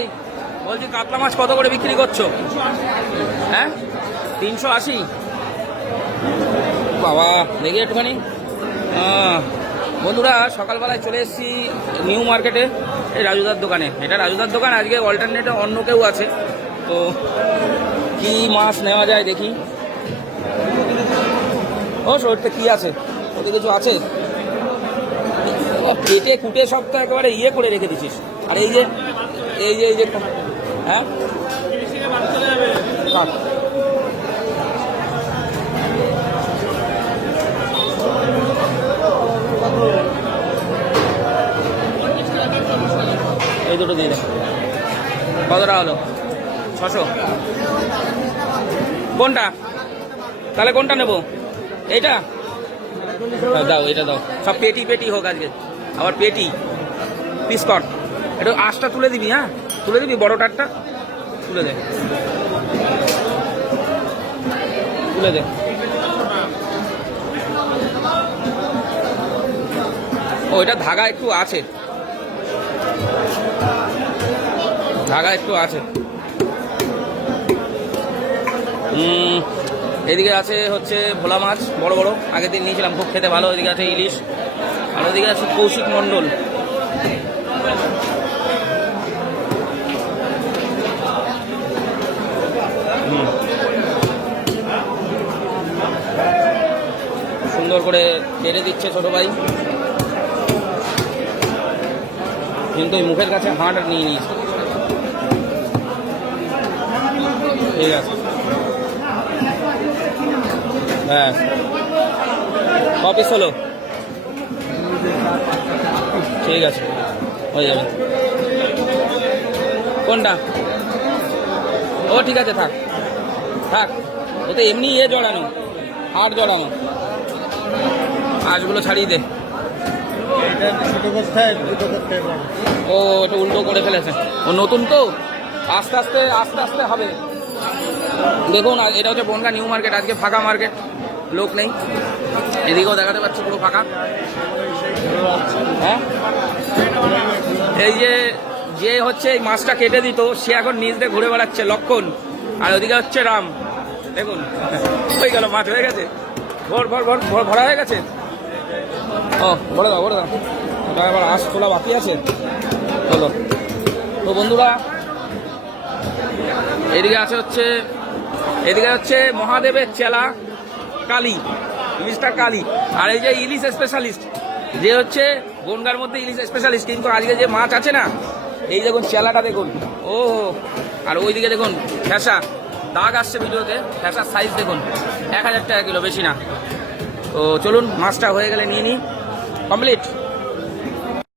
ভাই, বলছি কাতলা মাছ কত করে বিক্রি করছো? হ্যাঁ, 380। বাবা, দেখি একটুখানি। বন্ধুরা, সকালবেলায় চলে এসেছি নিউ মার্কেটে, এই রাজুদার দোকানে। এটা রাজুদার দোকান, আজকে অল্টারনেটে অন্য কেউ আছে, তো কি মাছ নেওয়া যায় দেখি। ও শরীরটা কি আছে, ওতে কিছু আছে? কেটে কুটে সব তো একেবারে ইয়ে করে রেখে দিচ্ছিস। আর এই যে হ্যাঁ, এই দুটো দিয়ে দেখ। কত টাকা হলো? 600। কোনটা তাহলে, কোনটা নেবো? এইটা দাও, এটা দাও। সব পেটি পেটি হোক আজকে, আবার পেটি পিস কর। একটু আঁশটা তুলে দিবি, হ্যাঁ তুলে দিবি, বড় টারটা তুলে দে, তুলে দে। ও, এটা ধাগা একটু আছে, ধাগা একটু আছে। এদিকে আছে হচ্ছে ভোলা মাছ, বড় বড়, আগের দিন নিয়েছিলাম, খুব খেতে ভালো। এদিকে আছে ইলিশ, আর ওদিকে আছে কৌশিক মণ্ডল। সুন্দর করে কেটে দিচ্ছে ছোট ভাই, কিন্তু ওই মুখের কাছে হাঁট নিয়ে নিয়েছে। ঠিক আছে, হ্যাঁ, ক পিস হলো? ঠিক আছে, হয়ে যাবে। কোনটা? ও ঠিক আছে, থাক থাক, ও তো এমনি ইয়ে জড়ানো, হাড় জড়ানো। আঁশগুলো ছাড়িয়ে দে। ও, এটা উল্টো করে ফেলেছে, ও নতুন তো, আস্তে আস্তে আস্তে আস্তে হবে। দেখুন, এটা হচ্ছে বনগাঁ নিউ মার্কেট, আজকে ফাঁকা মার্কেট, লোক নেই। এদিকেও দেখাতে পাচ্ছি পুরো ফাঁকা। হ্যাঁ, এই যে হচ্ছে এই মাছটা কেটে দিত, সে এখন নিজ দিয়ে ঘুরে বেড়াচ্ছে, লক্ষণ। আর ওদিকে হচ্ছে রাম, দেখুন হয়ে গেল, মাছ হয়ে গেছে, ভর ভর ভর ভর ভরা হয়ে গেছে। ও, ভরে দাও ভরে দাও, ওটা আবার আঁশ তোলা বাকি আছে। চলো তো বন্ধুরা, এদিকে হচ্ছে মহাদেবের চেলা কালী, ইলিশটা কালী। আর এই যে ইলিশ স্পেশালিস্ট, যে হচ্ছে বনগাঁর মধ্যে ইলিশ স্পেশালিস্ট, কিন্তু আজকে যে মাছ আছে না, এই দেখুন চেলাটা দেখুন। ও, আর ওইদিকে দেখুন ফ্যাসা, দাগ আসছে ভিডিওতে, ফ্যাসার সাইজ দেখুন, 1000 টাকা কিলো, বেশি না। তো চলুন, মাছটা হয়ে গেলে নিয়ে নিই। কমপ্লিট।